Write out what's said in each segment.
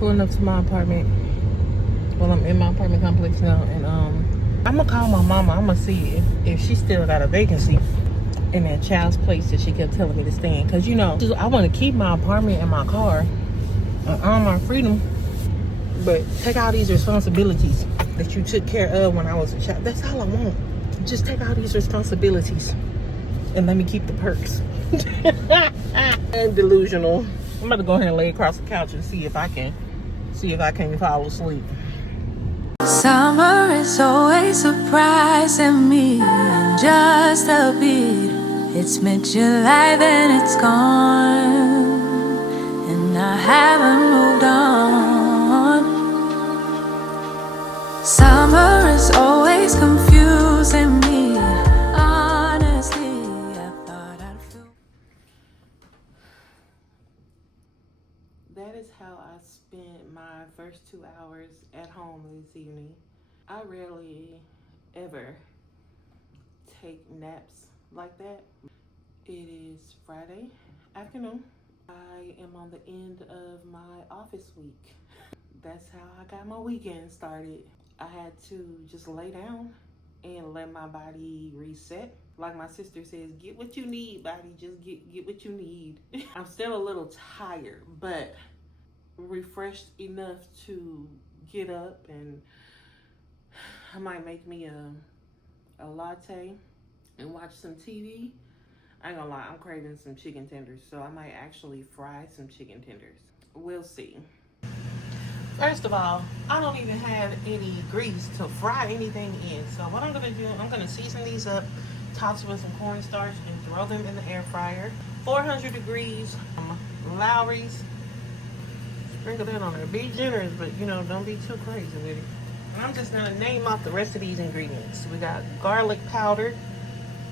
Pulling up to my apartment. Well, I'm in my apartment complex now, and I'm gonna call my mama. I'm gonna see if she still got a vacancy in that child's place that she kept telling me to stay in. Cause you know, I want to keep my apartment and my car and earn my freedom, but take all these responsibilities that you took care of when I was a child. That's all I want. Just take all these responsibilities and let me keep the perks. And delusional. I'm about to go ahead and lay across the couch and see if I can fall asleep. Summer is always surprising me in just a bit. It's mid-July, then it's gone, and I haven't moved on. Summer is always confusing me. Honestly, I thought I'd feel. That is how I spent my first 2 hours at home this evening. I rarely ever take naps like that. It is Friday afternoon. I am on the end of my office week. That's how I got my weekend started. I had to just lay down and let my body reset. Like my sister says, get what you need, body. Just get what you need. I'm still a little tired, but refreshed enough to get up, and I might make me a latte and watch some TV. I ain't gonna lie, I'm craving some chicken tenders, so I might actually fry some chicken tenders. We'll see. First of all, I don't even have any grease to fry anything in. So what I'm gonna do, I'm gonna season these up, toss with some cornstarch, and throw them in the air fryer. 400 degrees, Lowry's. Sprinkle that on there. Be generous, but you know, don't be too crazy with it. And I'm just gonna name off the rest of these ingredients. We got garlic powder.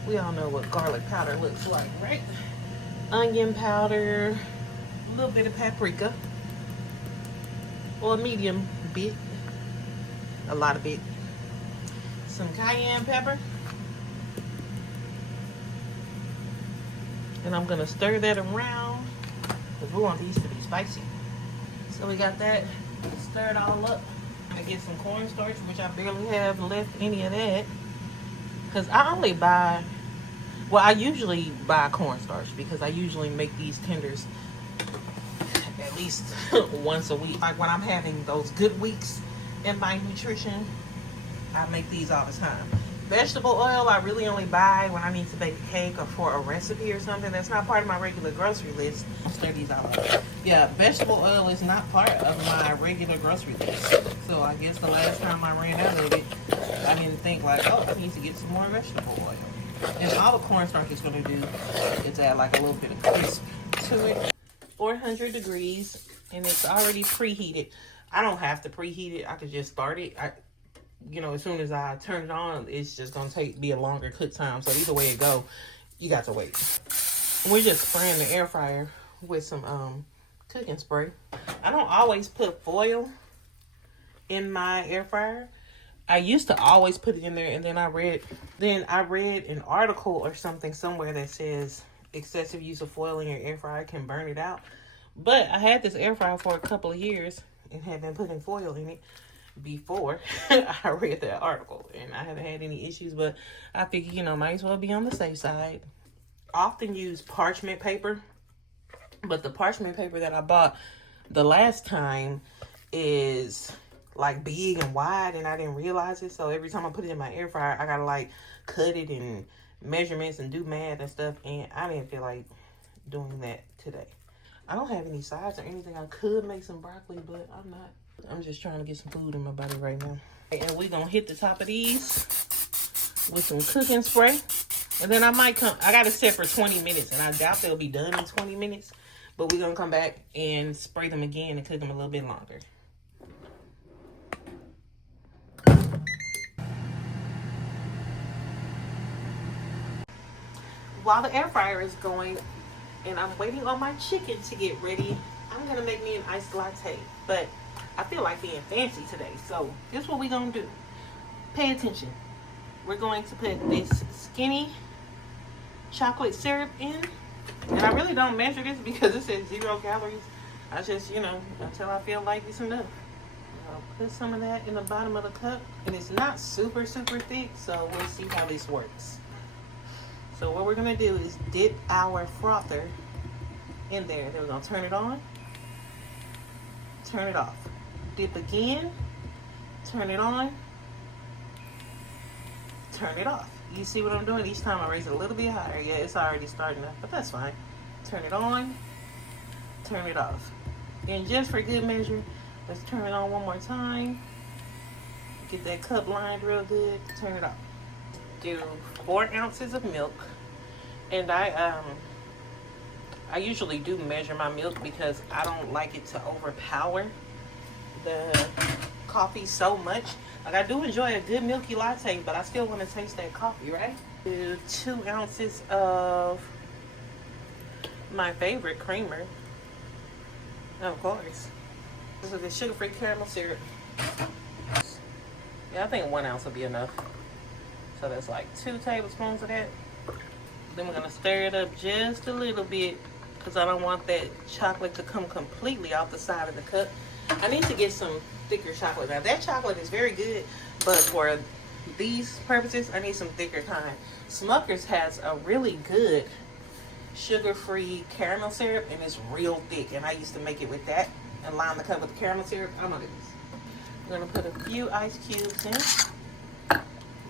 We all know what garlic powder looks like, right? Onion powder, a little bit of paprika, or a medium bit, a lot of it. Some cayenne pepper. And I'm gonna stir that around because we want these to be spicy. So we got that, stir it all up. I get some cornstarch, which I barely have left any of that. Because I only buy, well, I usually buy cornstarch because I usually make these tenders at least once a week. Like when I'm having those good weeks in my nutrition, I make these all the time. Vegetable oil, I really only buy when I need to bake a cake or for a recipe or something. That's not part of my regular grocery list. I'll stir these out. Yeah, vegetable oil is not part of my regular grocery list. So I guess the last time I ran out of it, I didn't think like, oh, I need to get some more vegetable oil. And all the cornstarch is going to do is add like a little bit of crisp to it. 400 degrees, and it's already preheated. I don't have to preheat it. I could just start it. You know, as soon as I turn it on, it's just gonna be a longer cook time. So either way it go, you got to wait. We're just spraying the air fryer with some cooking spray. I don't always put foil in my air fryer. I used to always put it in there, and then I read an article or something somewhere that says excessive use of foil in your air fryer can burn it out. But I had this air fryer for a couple of years and had been putting foil in it before I read that article, and I haven't had any issues, but I figured, you know, might as well be on the safe side. I often use parchment paper, but the parchment paper that I bought the last time is like big and wide, and I didn't realize it. So every time I put it in my air fryer, I gotta like cut it and measurements and do math and stuff, and I didn't feel like doing that today. I don't have any sides or anything. I could make some broccoli, but I'm not. I'm just trying to get some food in my body right now. And we're going to hit the top of these with some cooking spray. And then I got it set for 20 minutes. And I doubt they'll be done in 20 minutes. But we're going to come back and spray them again and cook them a little bit longer. While the air fryer is going and I'm waiting on my chicken to get ready, I'm going to make me an iced latte. But I feel like being fancy today. So here's what we're going to do. Pay attention. We're going to put this skinny chocolate syrup in. And I really don't measure this because it says 0 calories. I just, you know, until I feel like it's enough. I'll put some of that in the bottom of the cup. And it's not super, super thick, so we'll see how this works. So what we're gonna do is dip our frother in there. Then we're gonna turn it on, turn it off. Dip again, turn it on, turn it off. You see what I'm doing? Each time I raise it a little bit higher. Yeah, it's already starting up, but that's fine. Turn it on, turn it off. And just for good measure, let's turn it on one more time. Get that cup lined real good, turn it off. Do 4 ounces of milk. And I usually do measure my milk because I don't like it to overpower the coffee so much. Like, I do enjoy a good milky latte, but I still want to taste that coffee, right? Do 2 ounces of my favorite creamer. Of course. This is the sugar-free caramel syrup. Yeah, I think 1 ounce will be enough. So that's like 2 tablespoons of that. Then we're gonna stir it up just a little bit because I don't want that chocolate to come completely off the side of the cup. I need to get some thicker chocolate. Now that chocolate is very good, but for these purposes, I need some thicker kind. Smucker's has a really good sugar-free caramel syrup, and it's real thick. And I used to make it with that and line the cup with the caramel syrup. Oh my goodness. I'm gonna put a few ice cubes in.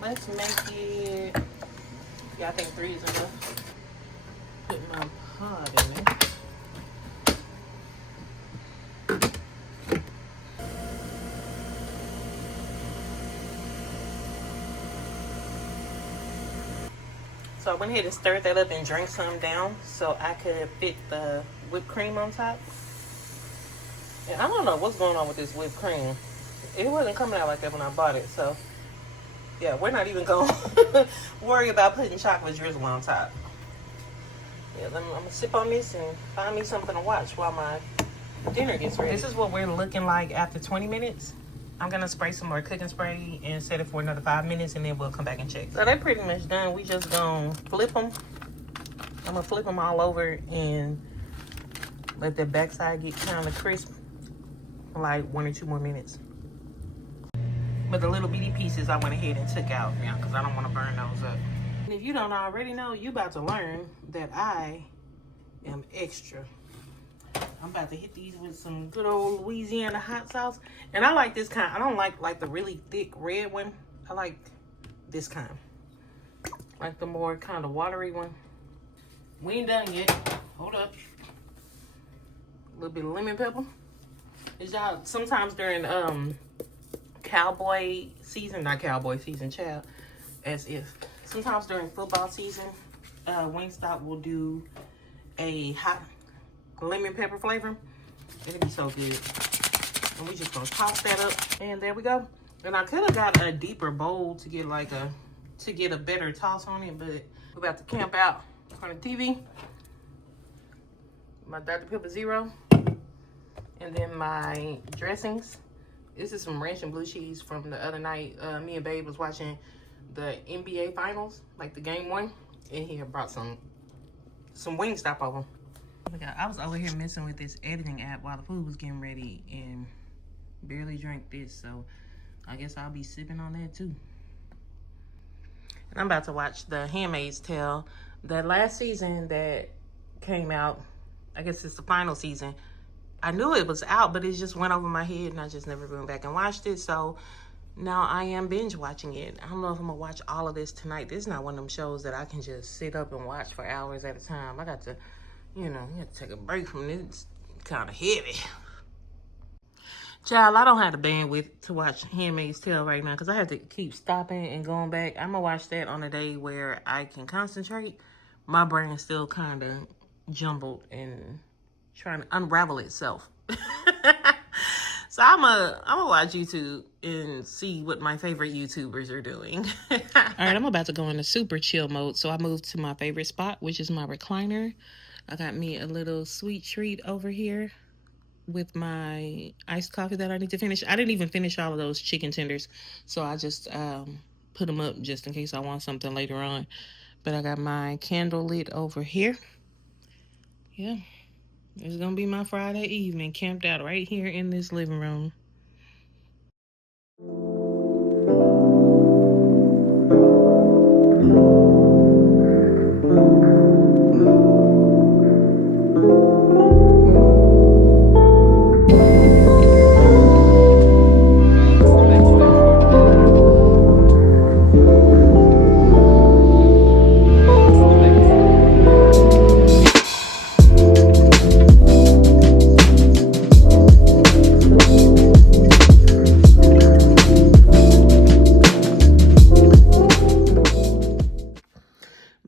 Let's make it, yeah, I think 3 is enough. Put my pot in there. So I went ahead and stirred that up and drank some down so I could fit the whipped cream on top. And I don't know what's going on with this whipped cream. It wasn't coming out like that when I bought it, so yeah, we're not even going to worry about putting chocolate drizzle on top. Yeah, I'm going to sip on this and find me something to watch while my dinner gets ready. This is what we're looking like after 20 minutes. I'm going to spray some more cooking spray and set it for another 5 minutes, and then we'll come back and check. So they're pretty much done. We just going to flip them. I'm going to flip them all over and let the backside get kind of crisp for like 1 or 2 more minutes. But the little bitty pieces I went ahead and took out now because I don't want to burn those up. And if you don't already know, you about to learn that I am extra. I'm about to hit these with some good old Louisiana hot sauce. And I like this kind. I don't like the really thick red one. I like this kind. Like the more kind of watery one. We ain't done yet. Hold up. A little bit of lemon pepper. Is y'all sometimes during cowboy season, not cowboy season, child, as if. Sometimes during football season, Wingstop will do a hot lemon pepper flavor. It'll be so good. And we just gonna toss that up, and there we go. And I could have got a deeper bowl to get like to get a better toss on it, but we're about to camp out in front of the TV. My Dr. Pepper Zero, and then my dressings. This is some ranch and blue cheese from the other night. Me and Babe was watching the NBA finals, like the game 1, and he had brought some Wingstop over. I was over here messing with this editing app while the food was getting ready and barely drank this, so I guess I'll be sipping on that too. And I'm about to watch The Handmaid's Tale. The last season that came out, I guess it's the final season. I knew it was out, but it just went over my head and I just never went back and watched it. So now I am binge watching it. I don't know if I'm gonna watch all of this tonight. This is not one of them shows that I can just sit up and watch for hours at a time. I got to, you know, you have to take a break from this. It's kind of heavy. Child, I don't have the bandwidth to watch Handmaid's Tale right now because I have to keep stopping and going back. I'm gonna watch that on a day where I can concentrate. My brain is still kind of jumbled and trying to unravel itself. So I'm gonna watch YouTube and see what my favorite YouTubers are doing. All right, I'm about to go into super chill mode. So I moved to my favorite spot, which is my recliner. I got me a little sweet treat over here with my iced coffee that I need to finish. I didn't even finish all of those chicken tenders, so I just put them up just in case I want something later on. But I got my candle lit over here. Yeah. It's gonna be my Friday evening, camped out right here in this living room.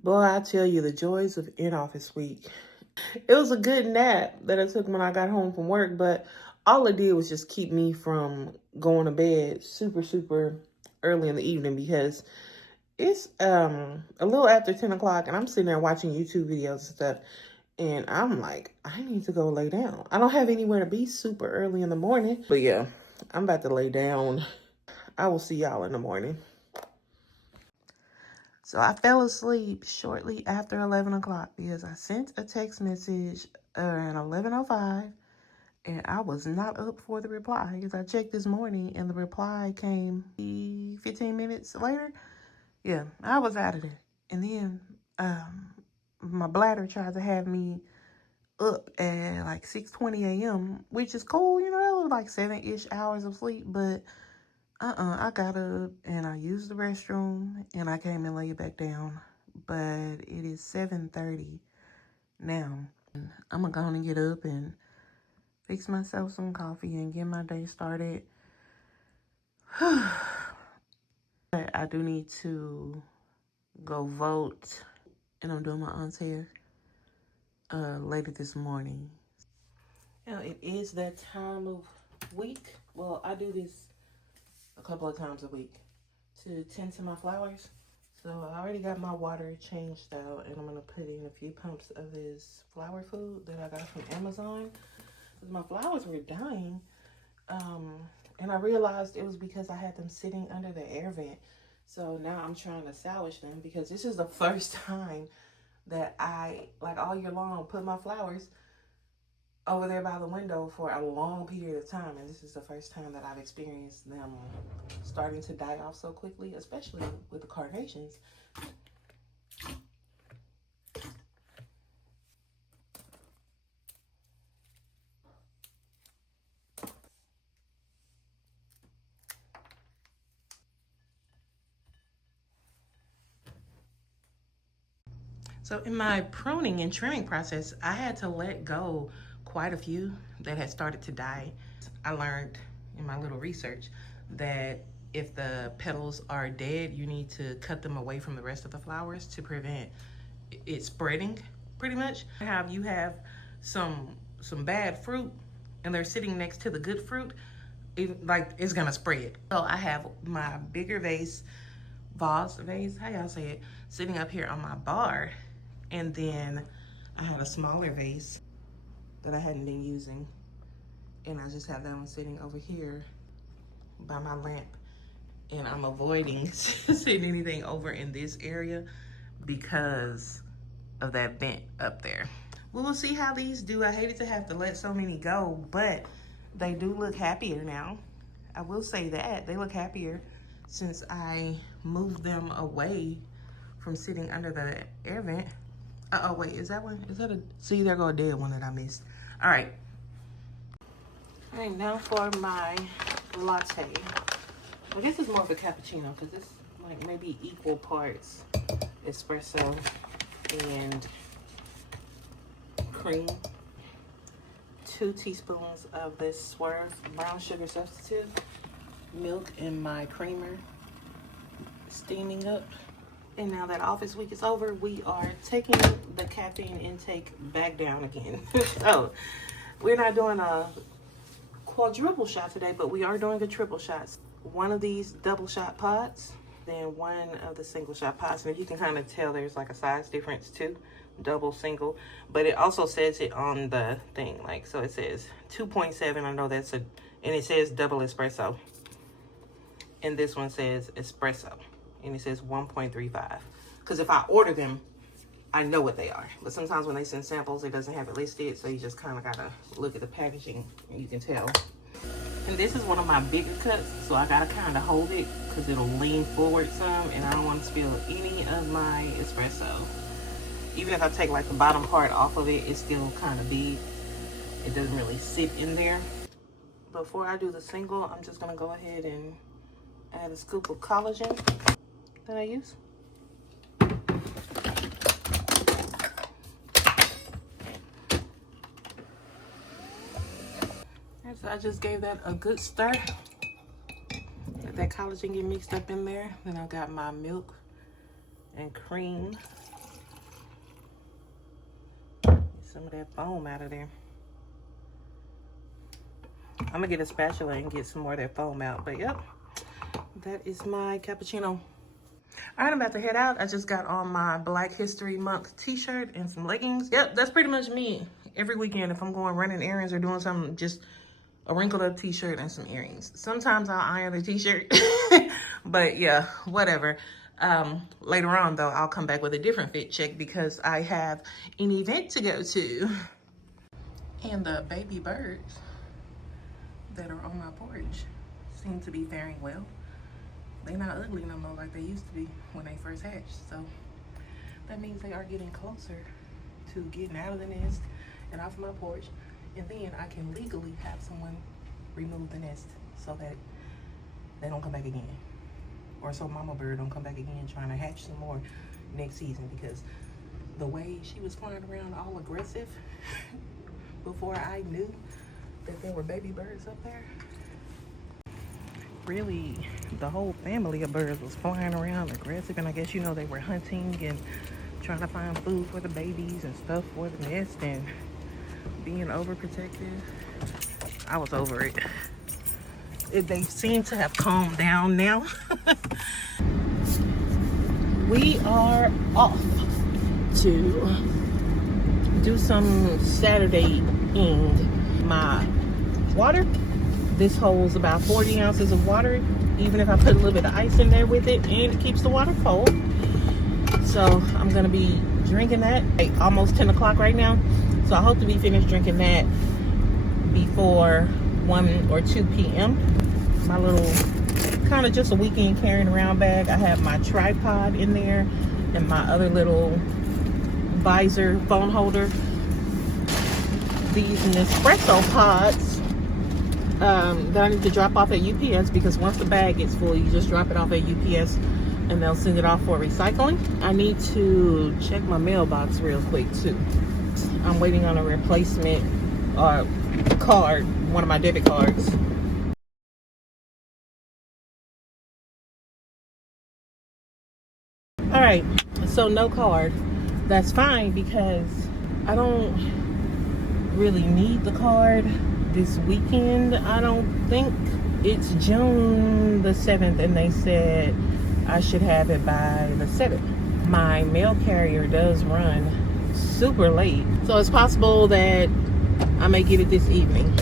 Boy, I tell you, the joys of in-office week. It was a good nap that I took when I got home from work, but all it did was just keep me from going to bed super early in the evening because it's a little after 10 o'clock and I'm sitting there watching YouTube videos and stuff. And I'm like, I need to go lay down. I don't have anywhere to be super early in the morning. But yeah, I'm about to lay down. I will see y'all in the morning. So I fell asleep shortly after 11 o'clock because I sent a text message at 11:05 and I was not up for the reply because I checked this morning and the reply came 15 minutes later. Yeah, I was out of there. And then my bladder tried to have me up at like 6:20 a.m., which is cool, you know, that was like 7-ish hours of sleep, but I got up and I used the restroom and I came and laid back down. But it is 7:30 now. I'm gonna go on and get up and fix myself some coffee and get my day started. I do need to go vote, and I'm doing my aunt's hair later this morning. Now, it is that time of week. Well, I do this a couple of times a week to tend to my flowers. So I already got my water changed out and I'm gonna put in a few pumps of this flower food that I got from Amazon. Because my flowers were dying. And I realized it was because I had them sitting under the air vent. So now I'm trying to salvage them because this is the first time that I, like all year long, put my flowers over there by the window for a long period of time, and this is the first time that I've experienced them starting to die off so quickly, especially with the carnations. So in my pruning and trimming process, I had to let go quite a few that had started to die. I learned in my little research that if the petals are dead, you need to cut them away from the rest of the flowers to prevent it spreading, pretty much. How you have some bad fruit and they're sitting next to the good fruit, it's gonna spread. So I have my bigger vase, how y'all say it, sitting up here on my bar. And then I had a smaller vase that I hadn't been using. And I just have that one sitting over here by my lamp. And I'm avoiding sitting anything over in this area because of that vent up there. We'll see how these do. I hated to have to let so many go, but they do look happier now. I will say that. They look happier since I moved them away from sitting under the air vent. Oh, wait, is that one? Is that a, see, there go a dead one that I missed. All right. All right, now for my latte. Well, this is more of a cappuccino because it's like maybe equal parts espresso and cream. 2 teaspoons of this Swerve brown sugar substitute. Milk in my creamer steaming up. And now that office week is over, we are taking the caffeine intake back down again. So we're not doing a quadruple shot today, but we are doing a triple shot. One of these double shot pods, then one of the single shot pods. And you can kind of tell there's like a size difference too, double, single. But it also says it on the thing, like, so it says 2.7. I know that's and it says double espresso. And this one says espresso. And it says 1.35. Because if I order them I know what they are. But sometimes when they send samples, it doesn't have it listed. So you just kind of got to look at the packaging and you can tell. And this is one of my bigger cups. So I got to kind of hold it because it'll lean forward some. And I don't want to spill any of my espresso. Even if I take like the bottom part off of it, it's still kind of big. It doesn't really sit in there. Before I do the single, I'm just going to go ahead and add a scoop of collagen that I use. So I just gave that a good stir. Let that collagen get mixed up in there. Then I got my milk and cream. Get some of that foam out of there. I'm gonna get a spatula and get some more of that foam out. But yep, that is my cappuccino. All right, I'm about to head out. I just got on my Black History Month t-shirt and some leggings. Yep, that's pretty much me every weekend. If I'm going running errands or doing something, just a wrinkled up t-shirt and some earrings. Sometimes I'll iron the t-shirt, but yeah, whatever. Later on though, I'll come back with a different fit check because I have an event to go to. And the baby birds that are on my porch seem to be faring well. They're not ugly no more like they used to be when they first hatched. So that means they are getting closer to getting out of the nest and off my porch. And then I can legally have someone remove the nest so that they don't come back again. Or so mama bird don't come back again trying to hatch some more next season, because the way she was flying around all aggressive before I knew that there were baby birds up there. Really, the whole family of birds was flying around aggressive, and I guess, you know, they were hunting and trying to find food for the babies and stuff for the nest and being overprotective. I was over it. They seem to have calmed down now. We are off to do some Saturday-ing. My water, this holds about 40 ounces of water, even if I put a little bit of ice in there with it, and it keeps the water cold. So I'm gonna be drinking that at almost 10 o'clock right now. So I hope to be finished drinking that before 1 or 2 p.m. My little, kind of just a weekend carrying around bag. I have my tripod in there and my other little visor phone holder. These Nespresso pods that I need to drop off at UPS, because once the bag gets full, you just drop it off at UPS and they'll send it off for recycling. I need to check my mailbox real quick too. I'm waiting on a replacement card, one of my debit cards. All right, so no card. That's fine because I don't really need the card this weekend. I don't think. It's June the 7th and they said I should have it by the 7th. My mail carrier does run super late, so it's possible that I may get it this evening.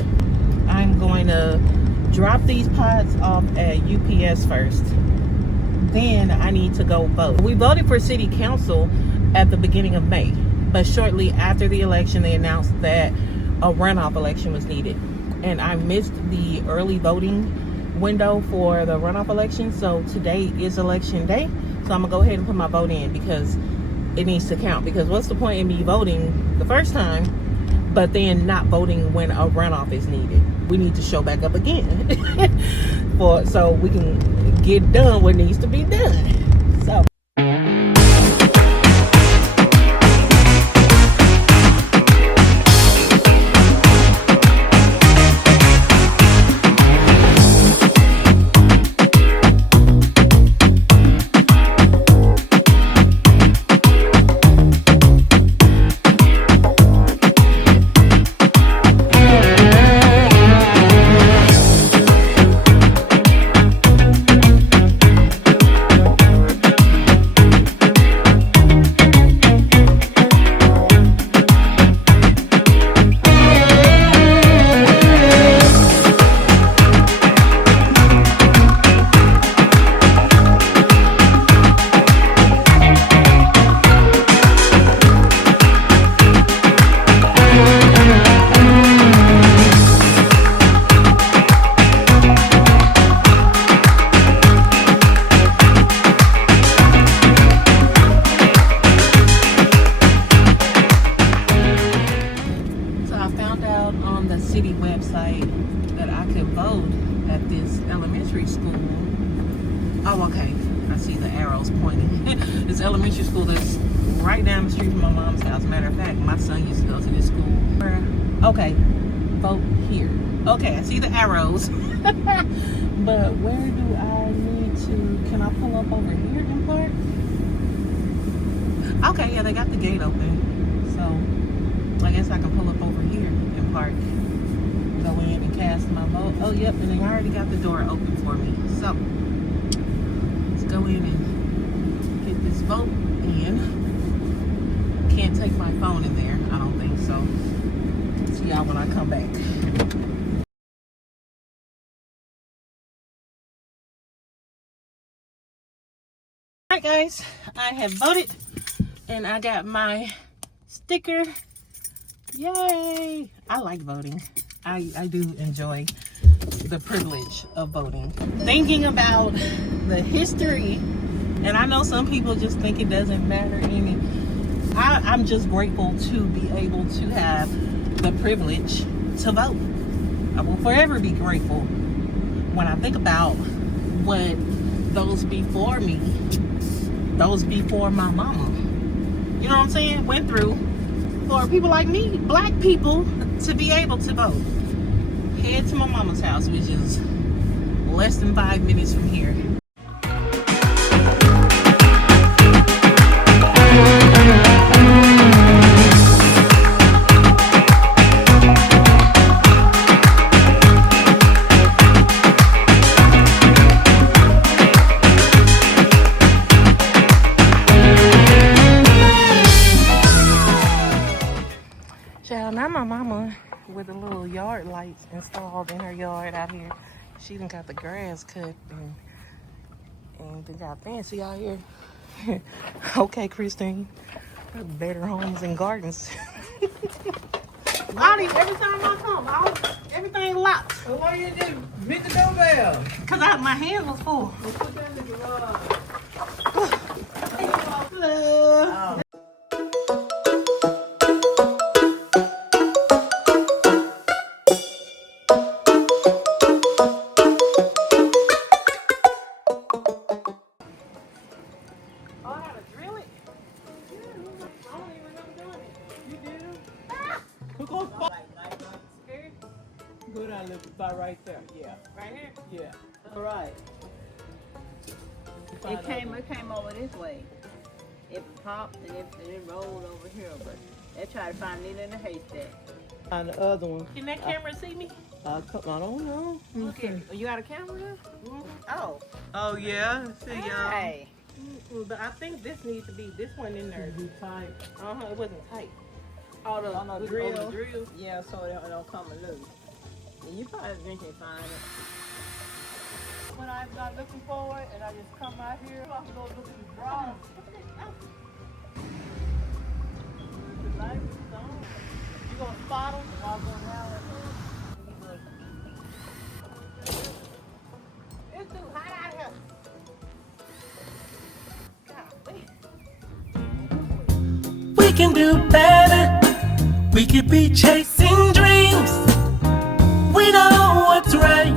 I'm going to drop these pods off at UPS first. Then I need to go vote. We voted for city council at the beginning of May, but shortly after the election they announced that a runoff election was needed, and I missed the early voting window for the runoff election. So today is election day, so I'm gonna go ahead and put my vote in because it needs to count. Because what's the point in me voting the first time but then not voting when a runoff is needed? We need to show back up again so we can get done what needs to be done. So that I could vote at this elementary school. Oh, okay. I see the arrows pointing. This elementary school that's right down the street from my mom's house. Matter of fact, my son used to go to this school. Okay, vote here. Okay, I see the arrows. But where do I need to, can I pull up over here and park? Okay, yeah, they got the gate open. So, I guess I can pull up over here and park. Go in and cast my vote. Oh, yep, and they already got the door open for me. So, let's go in and get this vote in. Can't take my phone in there, I don't think so. See y'all when I come back. Alright guys, I have voted and I got my sticker. Yay! I like voting. I do enjoy the privilege of voting. Thinking about the history, and I know some people just think it doesn't matter any. I'm just grateful to be able to have the privilege to vote. I will forever be grateful when I think about what those before me, those before my mama, you know what I'm saying, went through for people like me, black people, to be able to vote. Head to my mama's house, which is less than 5 minutes from here. Child, now my mama with the little yard lights installed in her yard out here. She done got the grass cut and they got fancy out here. Okay, Christine. Better homes and gardens. Every time I come, everything locked. So what do you do? Hit the doorbell. Cause my hands was full. We'll put that in the garage. Hello. Go down a little bit right there. Yeah. Right here? Yeah. All right. It came over this way. It popped and it rolled over here, but they tried to find it in the haystack. On the other one. Can that camera see me? I don't know. Okay. You got a camera there? Oh. Oh yeah. See y'all. Hey. But I think this needs to be this one in there. Be tight. It wasn't tight. On the drill. drill. Yeah, so it don't come loose. And you probably eventually find it. When I'm not looking for it, and I just come out here, I can go look at the drawers. The light is on. You gonna spot them while I'm going down there? It's too hot out here. Golly. We can do better. We could be chasing dreams. We know what's right,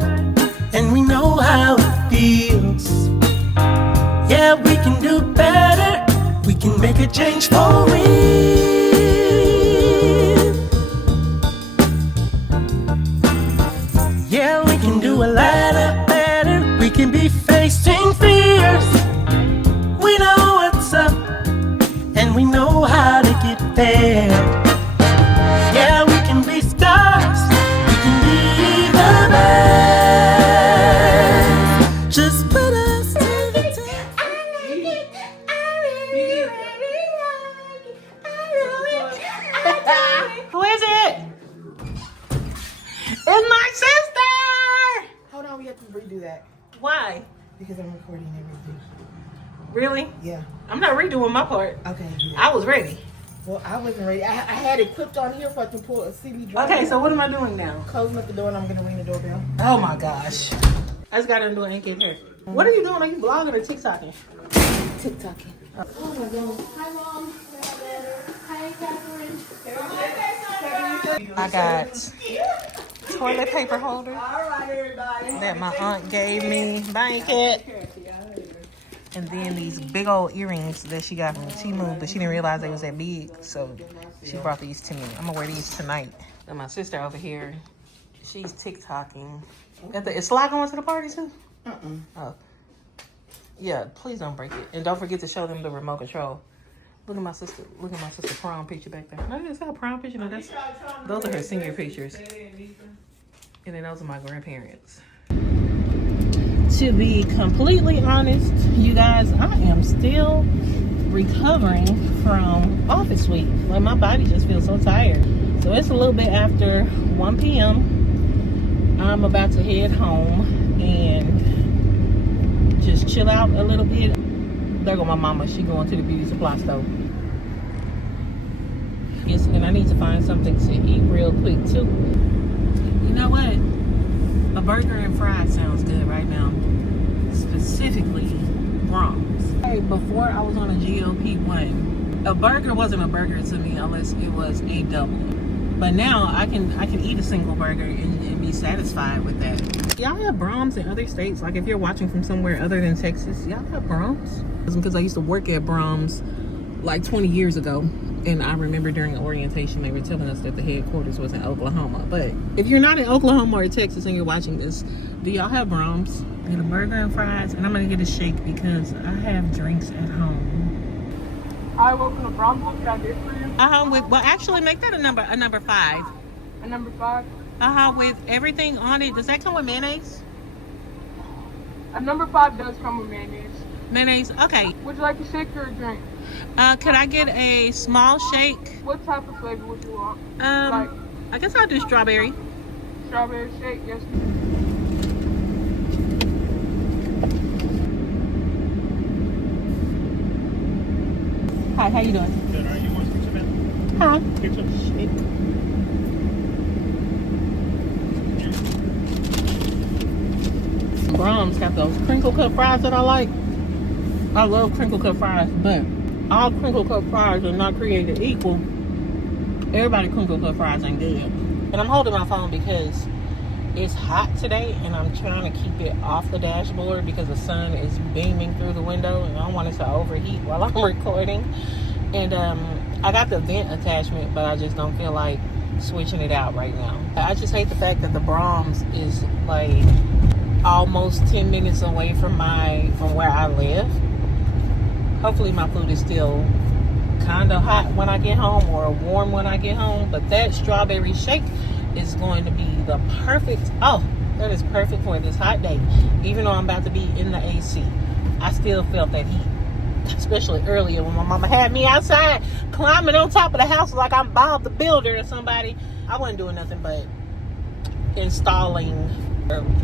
and we know how it feels. Yeah, we can do better. We can make a change for real. Yeah, we can do a lot better. We can be facing fears. We know what's up, and we know how to get there. Yeah, we can be stars. We can be the best. Just put us to the test. I like it. I really, really like it. I love it. Who is it? It's my sister! Hold on, we have to redo that Why? because I'm recording everything. Really? Yeah. I'm not redoing my part. Okay. Yeah. I was ready. Well, I wasn't ready. I had it clipped on here so I can pull a CD drive. Okay, so what am I doing now? Closing up the door and I'm gonna ring the doorbell. Oh my gosh. I just got into an ink hair. What are you doing? Are you vlogging or TikToking? TikToking. Oh my God. Hi, Mom. Hi, Catherine. I got toilet paper holder All right, everybody. that my aunt gave me. Bye, Cat. And then these big old earrings that she got from Temu, but she didn't realize they was that big, so she brought these to me. I'm gonna wear these tonight. And my sister over here, she's TikToking. Is Sly going to the party too? Oh. Yeah, please don't break it. And don't forget to show them the remote control. Look at my sister. Look at my sister prom picture back there. No, that's not a prom picture. No, those are her senior pictures. And then those are my grandparents. To be completely honest, you guys, I am still recovering from office week. Like, my body just feels so tired. So it's a little bit after 1 p.m. I'm about to head home and just chill out a little bit. There go my mama. She going to the beauty supply store. Yes, and I need to find something to eat real quick too. You know what? A burger and fries sounds good right now. Specifically, Brahms. Hey, before I was on a GLP-1, a burger wasn't a burger to me unless it was a double. But now I can eat a single burger and be satisfied with that. Y'all have Brahms in other states? Like if you're watching from somewhere other than Texas, y'all have Brahms? Because I used to work at Brahms like 20 years ago. And I remember during orientation, they were telling us that the headquarters was in Oklahoma. But if you're not in Oklahoma or Texas and you're watching this, do y'all have Brahms? Get a burger and fries, and I'm gonna get a shake because I have drinks at home. I will open a Brahms. What can I get for you? Well, actually, make that a number 5. A number 5? With everything on it. Does that come with mayonnaise? A number 5 does come with mayonnaise. Mayonnaise, okay. Would you like a shake or a drink? Could I get a small shake? What type of flavor would you want? I guess I'll do strawberry. Strawberry shake, yes. Hi, how you doing? Good, are you? Want some ketchup in? Hi. Ketchup. Shake. Brahms got those crinkle cut fries that I like. I love crinkle cut fries, but all crinkle cut fries are not created equal. Everybody crinkle cut fries ain't good. And I'm holding my phone because it's hot today and I'm trying to keep it off the dashboard because the sun is beaming through the window and I don't want it to overheat while I'm recording. And I got the vent attachment, but I just don't feel like switching it out right now. I just hate the fact that the Brahms is like almost 10 minutes away from where I live. Hopefully my food is still kind of hot when I get home or warm when I get home. But that strawberry shake is going to be the perfect, that is perfect for this hot day. Even though I'm about to be in the AC, I still felt that heat. Especially earlier when my mama had me outside climbing on top of the house like I'm Bob the Builder or somebody. I wasn't doing nothing but installing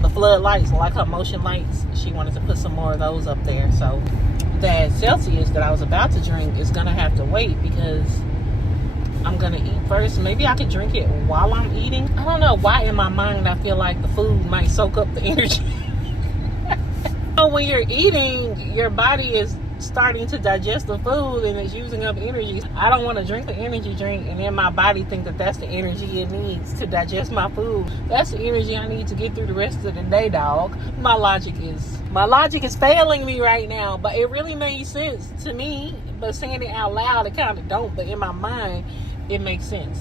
the floodlights, like her motion lights. She wanted to put some more of those up there. So that Celsius that I was about to drink is gonna have to wait because I'm gonna eat first. Maybe I could drink it while I'm eating. I don't know why in my mind I feel like the food might soak up the energy. When you're eating, your body is starting to digest the food and it's using up energy. I don't want to drink the energy drink and then my body think that that's the energy it needs to digest my food. That's the energy I need to get through the rest of the day, dog. My logic is failing me right now, but it really made sense to me. But saying it out loud, it kind of don't. But in my mind, it makes sense.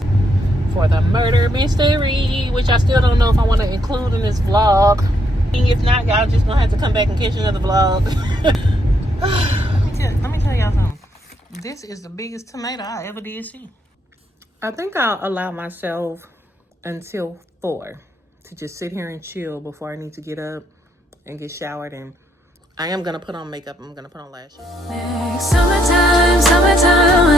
For the murder mystery, which I still don't know if I want to include in this vlog. If not, y'all just gonna have to come back and catch another vlog. Let me tell y'all something. This is the biggest tomato I ever did see. I think I'll allow myself until 4 to just sit here and chill before I need to get up and get showered. And I am gonna put on makeup. I'm gonna put on lashes. Summertime, summertime.